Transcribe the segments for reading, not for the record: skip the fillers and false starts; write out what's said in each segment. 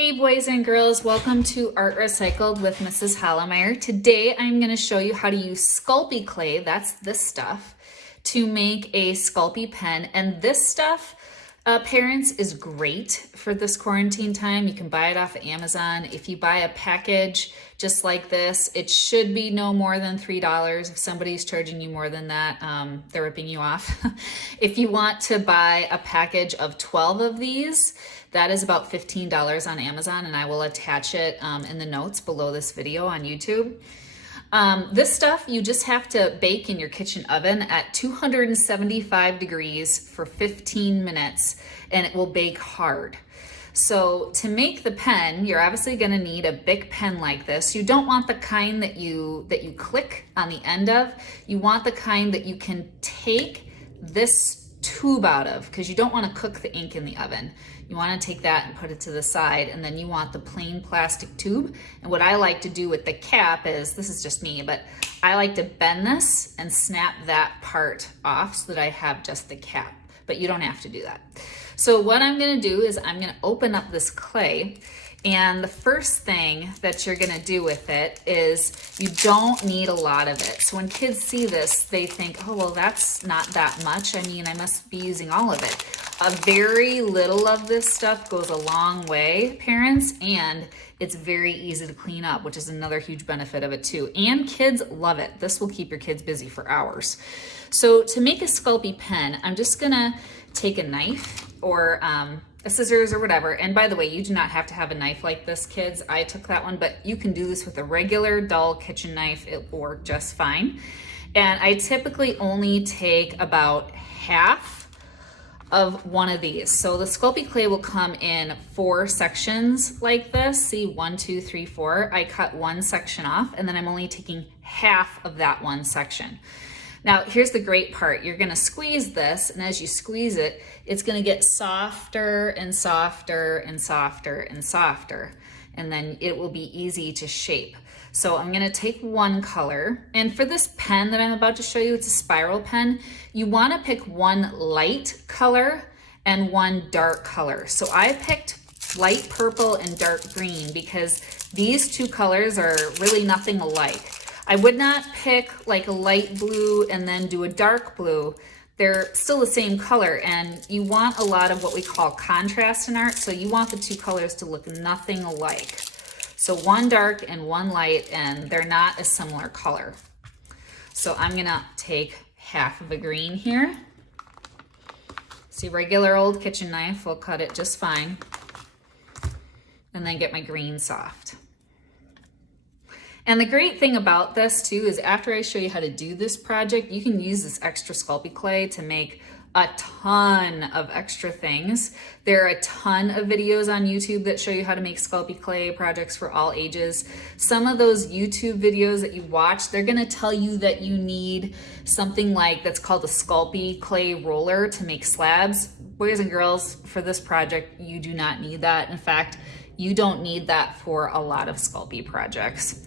Hey boys and girls, welcome to Art Recycled with Mrs. Hollemeyer. Today I'm going to show you how to use Sculpey clay, that's this stuff, to make a Sculpey pen. And this stuff, parents, is great for this quarantine time. You can buy it off of Amazon. If you buy a package just like this, it should be no more than $3. If somebody's charging you more than that, they're ripping you off. If you want to buy a package of 12 of these, that is about $15 on Amazon, and I will attach it in the notes below this video on YouTube. This stuff you just have to bake in your kitchen oven at 275 degrees for 15 minutes, and it will bake hard. So to make the pen, you're obviously going to need a big pen like this. You don't want the kind that you click on the end of. You want the kind that you can take this tube out of, because you don't want to cook the ink in the oven. You want to take that and put it to the side, and then you want the plain plastic tube. And what I like to do with the cap is, this is just me, but I like to bend this and snap that part off so that I have just the cap, but you don't have to do that. So what I'm going to do is I'm going to open up this clay, and the first thing that you're going to do with it is you don't need a lot of it. So when kids see this, they think, oh, well, that's not that much. I mean, I must be using all of it. A very little of this stuff goes a long way, parents, and it's very easy to clean up, which is another huge benefit of it too. And kids love it. This will keep your kids busy for hours. So to make a Sculpey pen, I'm just gonna take a knife or a scissors or whatever. And by the way, you do not have to have a knife like this, kids. I took that one, but you can do this with a regular dull kitchen knife. It will work just fine. And I typically only take about half of one of these. So the Sculpey clay will come in 4 sections like this. See, 1, 2, 3, 4. I cut one section off, and then I'm only taking half of that one section. Now, here's the great part. You're gonna squeeze this, and as you squeeze it, it's gonna get softer and softer and softer and softer, and then it will be easy to shape. So I'm gonna take one color, and for this pen that I'm about to show you, it's a spiral pen. You wanna pick one light color and one dark color. So I picked light purple and dark green because these two colors are really nothing alike. I would not pick like a light blue and then do a dark blue. They're still the same color, and you want a lot of what we call contrast in art, so you want the two colors to look nothing alike. So one dark and one light, and they're not a similar color. So I'm gonna take half of a green here. See, regular old kitchen knife will cut it just fine. And then get my green soft. And the great thing about this too is after I show you how to do this project, you can use this extra Sculpey clay to make a ton of extra things. There are a ton of videos on YouTube that show you how to make Sculpey clay projects for all ages. Some of those YouTube videos that you watch, they're gonna tell you that you need something like, that's called a Sculpey clay roller to make slabs. Boys and girls, for this project, you do not need that. In fact, you don't need that for a lot of Sculpey projects.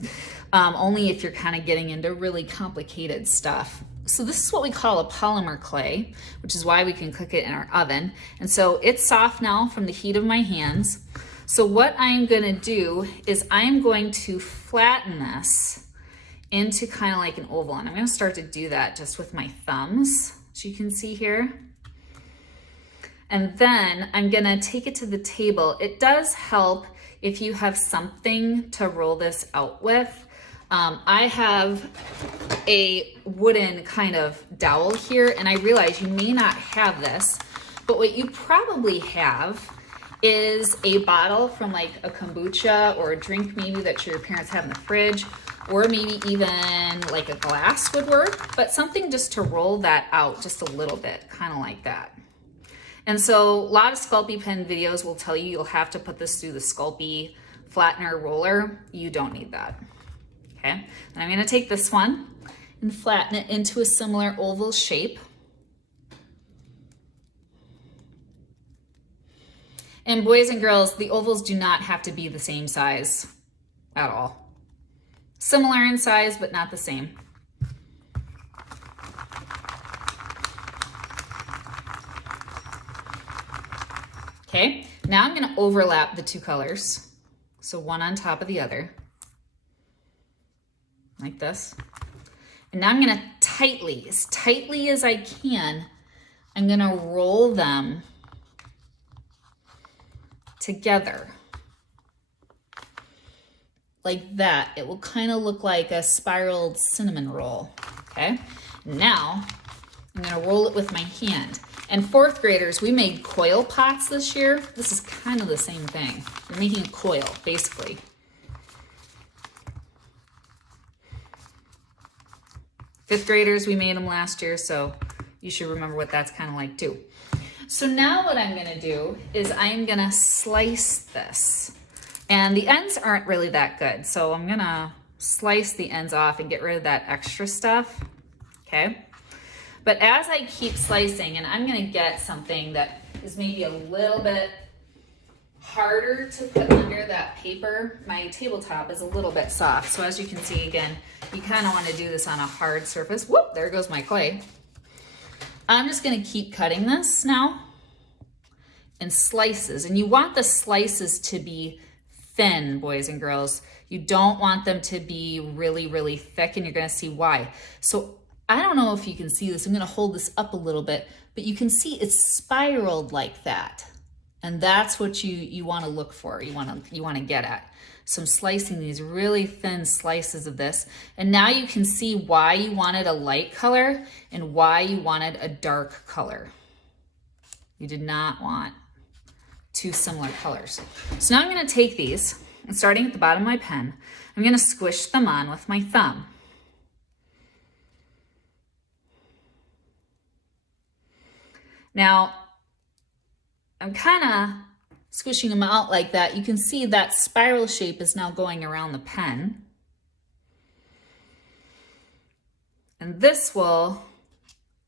Only if you're kind of getting into really complicated stuff. So this is what we call a polymer clay, which is why we can cook it in our oven. And so it's soft now from the heat of my hands. So what I'm gonna do is I'm going to flatten this into kind of like an oval. And I'm gonna start to do that just with my thumbs, as you can see here. And then I'm gonna take it to the table. It does help if you have something to roll this out with. I have a wooden kind of dowel here, and I realize you may not have this, but what you probably have is a bottle from like a kombucha or a drink maybe that your parents have in the fridge, or maybe even like a glass would work, but something just to roll that out just a little bit, kind of like that. And so a lot of Sculpey pen videos will tell you you'll have to put this through the Sculpey flattener roller. You don't need that. Okay, and I'm gonna take this one and flatten it into a similar oval shape. And boys and girls, the ovals do not have to be the same size at all. Similar in size, but not the same. Okay, now I'm gonna overlap the two colors. So one on top of the other, like this. And now I'm gonna tightly as I can, I'm gonna roll them together like that. It will kind of look like a spiraled cinnamon roll, okay? Now, I'm gonna roll it with my hand. And fourth graders, we made coil pots this year. This is kind of the same thing. You're making a coil, basically. Fifth graders, we made them last year, so you should remember what that's kind of like too. So now what I'm gonna do is I'm gonna slice this. And the ends aren't really that good, so I'm gonna slice the ends off and get rid of that extra stuff, okay? But as I keep slicing, and I'm gonna get something that is maybe a little bit harder to put under that paper. My tabletop is a little bit soft, so as you can see, again, you kind of want to do this on a hard surface. Whoop, there goes my clay. I'm just gonna keep cutting this now in slices, and you want the slices to be thin, boys and girls. You don't want them to be really, really thick, and you're gonna see why. So I don't know if you can see this. I'm gonna hold this up a little bit, but you can see it's spiraled like that. And that's what you wanna look for, you wanna get at. So I'm slicing these really thin slices of this. And now you can see why you wanted a light color and why you wanted a dark color. You did not want two similar colors. So now I'm gonna take these, and starting at the bottom of my pen, I'm gonna squish them on with my thumb. Now, I'm kind of squishing them out like that. You can see that spiral shape is now going around the pen. And this will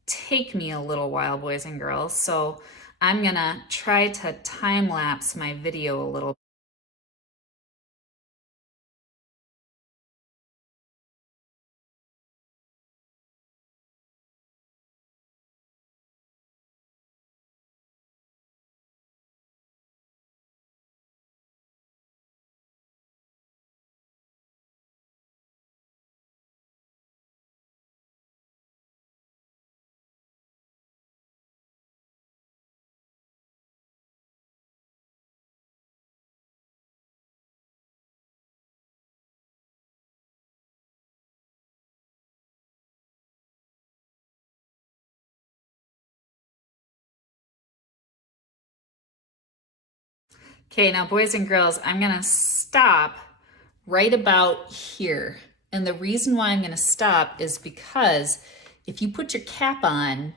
take me a little while, boys and girls. So I'm gonna try to time lapse my video a little. Okay, now boys and girls, I'm gonna stop right about here. And the reason why I'm gonna stop is because if you put your cap on,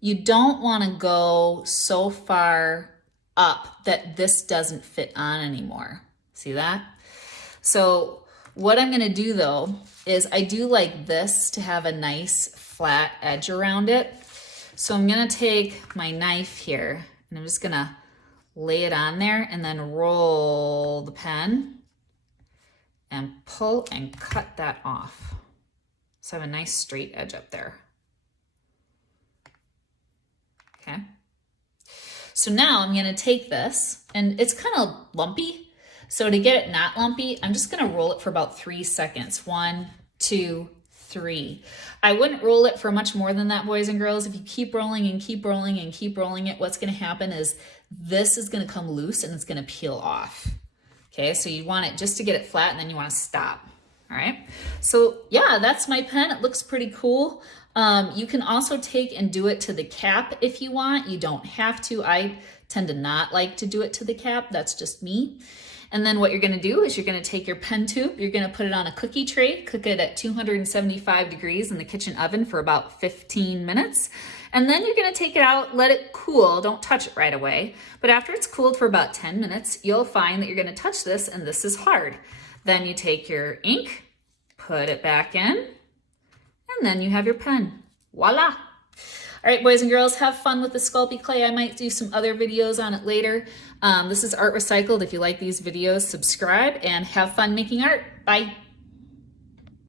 you don't wanna go so far up that this doesn't fit on anymore. See that? So what I'm gonna do though, is I do like this to have a nice flat edge around it. So I'm gonna take my knife here and I'm just gonna lay it on there and then roll the pen and pull and cut that off. So I have a nice straight edge up there. Okay. So now I'm gonna take this, and it's kind of lumpy. So to get it not lumpy, I'm just gonna roll it for about 3 seconds. 1, 2, 3. I wouldn't roll it for much more than that, boys and girls. If you keep rolling and keep rolling and keep rolling it, what's gonna happen is this is gonna come loose and it's gonna peel off. Okay, so you want it just to get it flat, and then you wanna stop. All right, so yeah, that's my pen. It looks pretty cool. You can also take and do it to the cap if you want. You don't have to. I tend to not like to do it to the cap. That's just me. And then what you're gonna do is you're gonna take your pen tube, you're gonna put it on a cookie tray, cook it at 275 degrees in the kitchen oven for about 15 minutes. And then you're gonna take it out, let it cool, don't touch it right away. But after it's cooled for about 10 minutes, you'll find that you're gonna touch this and this is hard. Then you take your ink, put it back in, and then you have your pen. Voila! All right, boys and girls, have fun with the Sculpey clay. I might do some other videos on it later. This is Art Recycled. If you like these videos, subscribe and have fun making art. Bye.